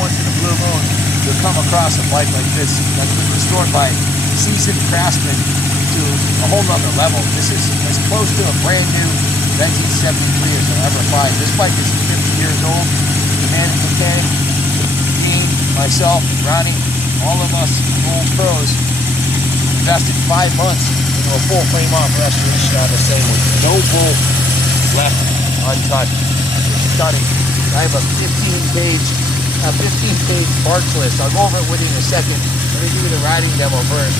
once in a blue moon to come across a bike like this that's been restored by seasoned craftsmen to a whole nother level. This is as close to a brand new 1973 as I'll ever find. This bike is 50 years old. The mechanic, me, myself, Ronnie, all of us old pros invested 5 months into a full frame off restoration on this thing with no bolt left untouched. It's stunning. I have a 15-page parts list. I'll go over it with you in a second. Let me give you the riding demo first.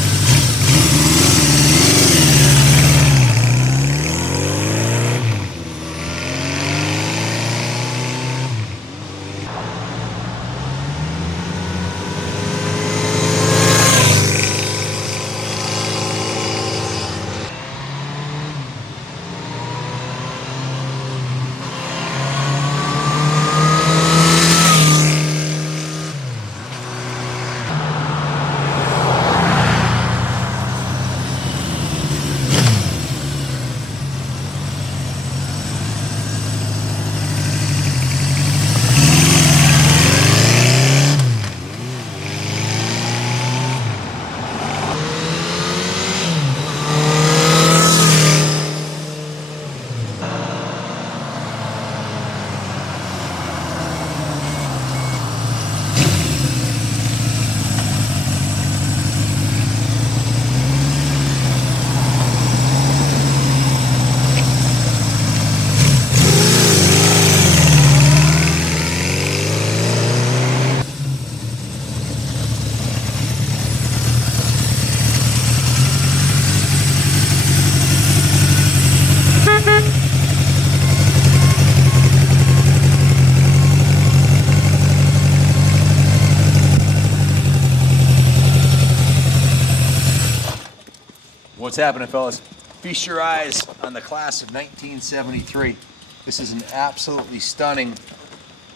What's happening, fellas? Feast your eyes on the class of 1973. This is an absolutely stunning,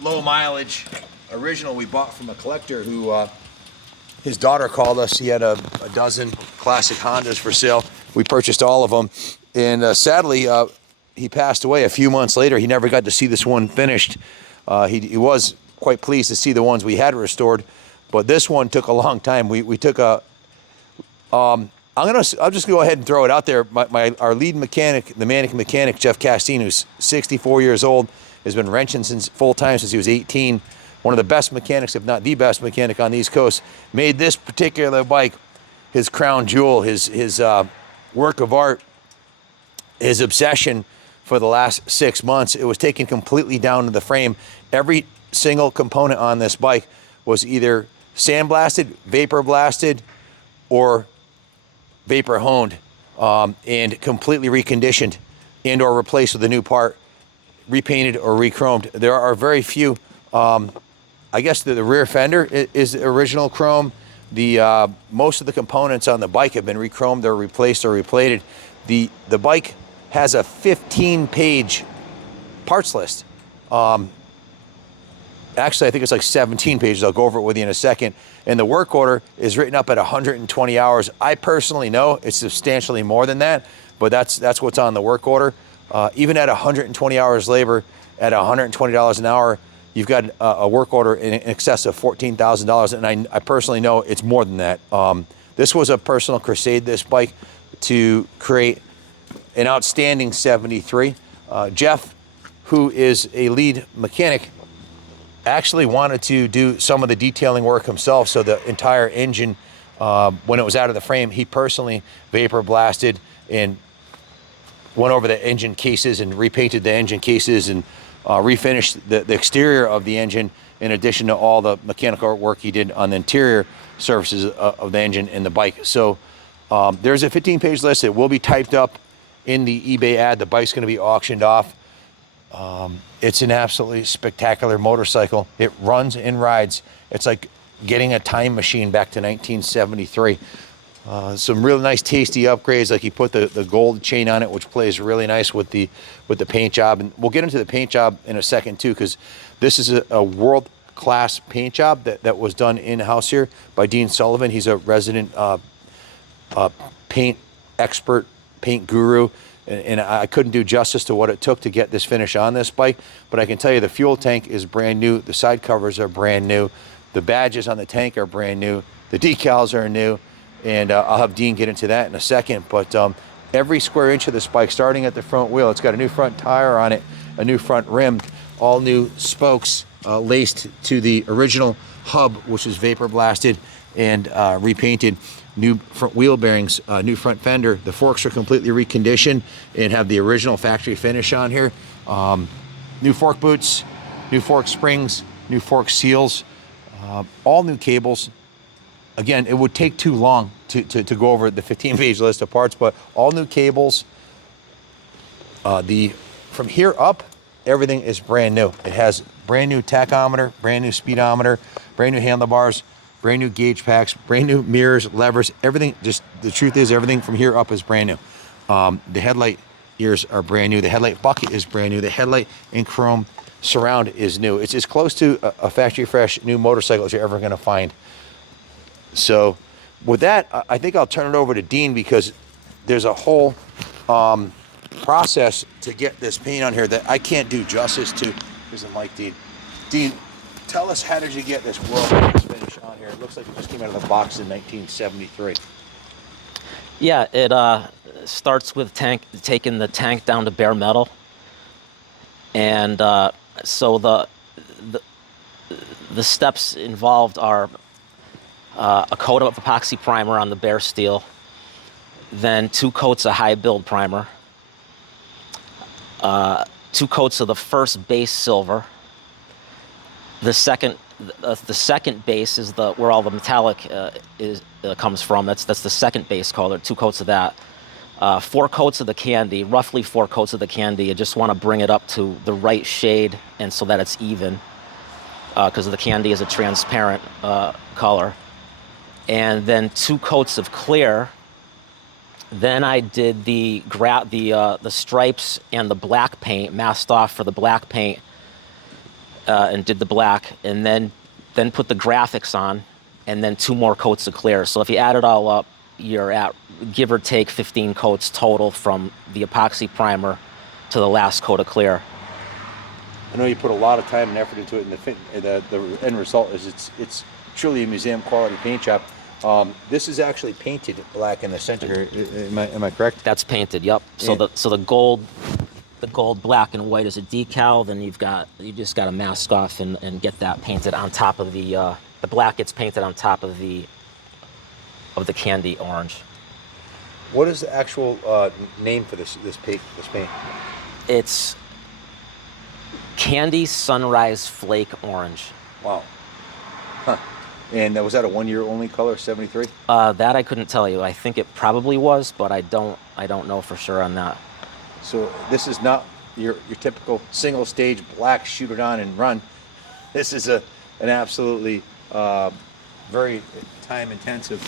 low mileage original we bought from a collector who, his daughter called us. He had a dozen classic Hondas for sale. We purchased all of them. And sadly, he passed away a few months later. He never got to see this one finished. He was quite pleased to see the ones we had restored, but this one took a long time. We took a, I'll just go ahead and throw it out there. Our lead mechanic, the mannequin mechanic, Jeff Castine, who's 64 years old, has been wrenching since full-time since he was 18. One of the best mechanics, if not the best mechanic on the East Coast, made this particular bike his crown jewel, his work of art, his obsession for the last 6 months. It was taken completely down to the frame. Every single component on this bike was either sandblasted, vapor blasted, or vapor honed, and completely reconditioned and or replaced with a new part, repainted or re-chromed. There are very few. I guess the rear fender is original chrome. Most of the components on the bike have been re-chromed or replaced or replated. The bike has a 15-page parts list. Actually, I think it's like 17 pages. I'll go over it with you in a second. And the work order is written up at 120 hours. I personally know it's substantially more than that, but that's what's on the work order. Even at 120 hours labor, at $120 an hour, you've got a work order in excess of $14,000, and I personally know it's more than that. This was a personal crusade, this bike, to create an outstanding 73. Jeff, who is a lead mechanic, actually wanted to do some of the detailing work himself. So the entire engine, when it was out of the frame, he personally vapor blasted and went over the engine cases and repainted the engine cases and refinished the exterior of the engine, in addition to all the mechanical work he did on the interior surfaces of the engine and the bike. So there's a 15-page list. It will be typed up in the eBay ad. The bike's going to be auctioned off. It's an absolutely spectacular motorcycle. It runs and rides. It's like getting a time machine back to 1973. Some really nice tasty upgrades, like he put the gold chain on it, which plays really nice with the paint job. And we'll get into the paint job in a second too, because this is a world-class paint job that was done in-house here by Dean Sullivan. He's a resident paint expert, paint guru. and I couldn't do justice to what it took to get this finish on this bike, but I can tell you the fuel tank is brand new, the side covers are brand new, the badges on the tank are brand new, the decals are new, and I'll have Dean get into that in a second, but every square inch of this bike, starting at the front wheel, it's got a new front tire on it, a new front rim, all new spokes laced to the original hub, which is vapor blasted and repainted. New front wheel bearings, new front fender. The forks are completely reconditioned and have the original factory finish on here. New fork boots, new fork springs, new fork seals, all new cables. Again, it would take too long to go over the 15-page list of parts, but all new cables. From here up, everything is brand new. It has brand new tachometer, brand new speedometer, brand new handlebars, brand new gauge packs, brand new mirrors, levers, everything. Just the truth is, everything from here up is brand new. The headlight ears are brand new. The headlight bucket is brand new. The headlight and chrome surround is new. It's as close to a factory fresh new motorcycle as you're ever going to find. So with that, I think I'll turn it over to Dean, because there's a whole process to get this paint on here that I can't do justice to. Here's the mic, Dean. Dean, tell us, how did you get this world-class finish on here? It looks like it just came out of the box in 1973. Yeah, it starts with taking the tank down to bare metal, and so the steps involved are a coat of epoxy primer on the bare steel, then 2 coats of high build primer, 2 coats of the first base silver. The second base is where all the metallic comes from. That's the second base color. 2 coats of that. 4 coats of the candy, roughly 4 coats of the candy. You just want to bring it up to the right shade, and so that it's even, because the candy is a transparent color. And then 2 coats of clear. Then I did the stripes and the black paint, masked off for the black paint, and did the black, and then put the graphics on, and then 2 more coats of clear. So if you add it all up, you're at, give or take, 15 coats total from the epoxy primer to the last coat of clear. I know you put a lot of time and effort into it, and the end result is it's truly a museum quality paint job. This is actually painted black in the center here. Am I correct? That's painted. Yep. So the gold black and white is a decal. Then you just got to mask off and get that painted on top of the black gets painted on top of the candy orange. What is the actual name for this paint? It's Candy Sunrise Flake Orange. Wow. Huh. And was that a 1 year only color, 73? That I couldn't tell you. I think it probably was, but I don't know for sure on that. So this is not your typical single stage black shoot it on and run. This is an absolutely very time intensive.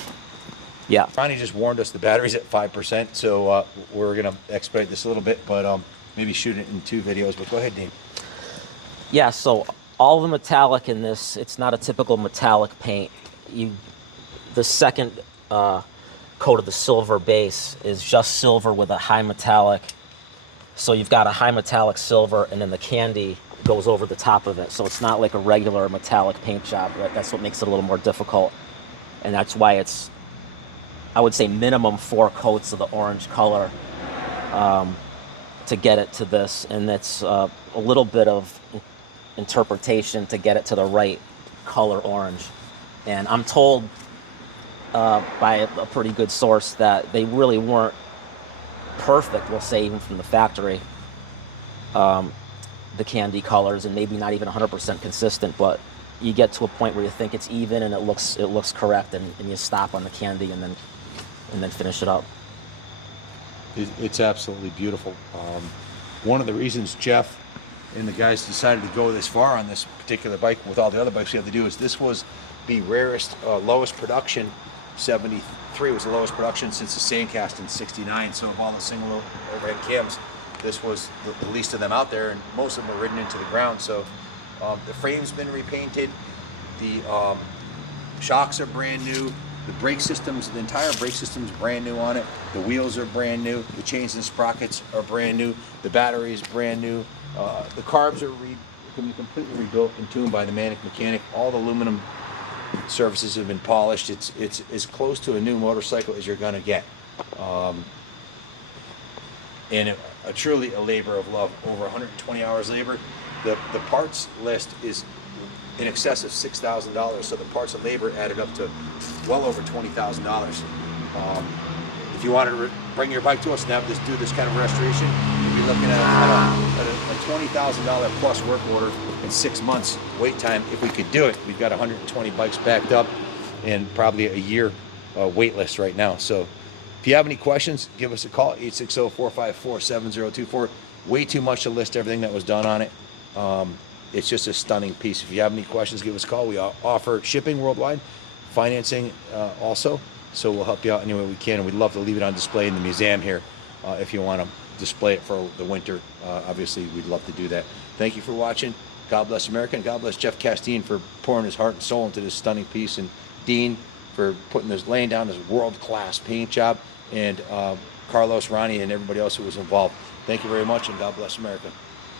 Yeah. Ronnie just warned us the battery's at 5%, so we're gonna expedite this a little bit, but maybe shoot it in 2 videos. But go ahead, Dean. Yeah. So all the metallic in this, it's not a typical metallic paint. The second coat of the silver base is just silver with a high metallic. So you've got a high metallic silver, and then the candy goes over the top of it. So it's not like a regular metallic paint job. Right? That's what makes it a little more difficult. And that's why it's, I would say, minimum 4 coats of the orange color to get it to this. And it's a little bit of interpretation to get it to the right color orange. And I'm told by a pretty good source that they really weren't perfect, we'll say, even from the factory, the candy colors, and maybe not even 100% consistent, but you get to a point where you think it's even and it looks correct, and you stop on the candy and then finish it up. It's absolutely beautiful. One of the reasons Jeff and the guys decided to go this far on this particular bike with all the other bikes we have to do is this was the rarest, lowest production. 73 was the lowest production since the Sandcast in 69. So of all the single overhead cams, this was the least of them out there, and most of them were ridden into the ground. So the frame's been repainted, the shocks are brand new, The brake systems, the entire brake system is brand new on it. The wheels are brand new. The chains and sprockets are brand new. The battery is brand new. The carbs can be completely rebuilt and tuned by the mechanic. All the aluminum surfaces have been polished. It's as close to a new motorcycle as you're gonna get. And truly a labor of love. Over 120 hours labor. The parts list is in excess of $6,000. So the parts and labor added up to well over $20,000. If you wanted to bring your bike to us and have this do this kind of restoration, you'd be looking at a $20,000 plus work order in 6 months wait time. If we could do it, we've got 120 bikes backed up and probably a year wait list right now. So if you have any questions, give us a call, 860-454-7024. Way too much to list everything that was done on it. It's just a stunning piece. If you have any questions, give us a call. We offer shipping worldwide, financing also, so we'll help you out any way we can. And we'd love to leave it on display in the museum here if you want to display it for the winter. Obviously, we'd love to do that. Thank you for watching. God bless America, and God bless Jeff Castine for pouring his heart and soul into this stunning piece, and Dean for laying down this world-class paint job, and Carlos, Ronnie, and everybody else who was involved. Thank you very much, and God bless America.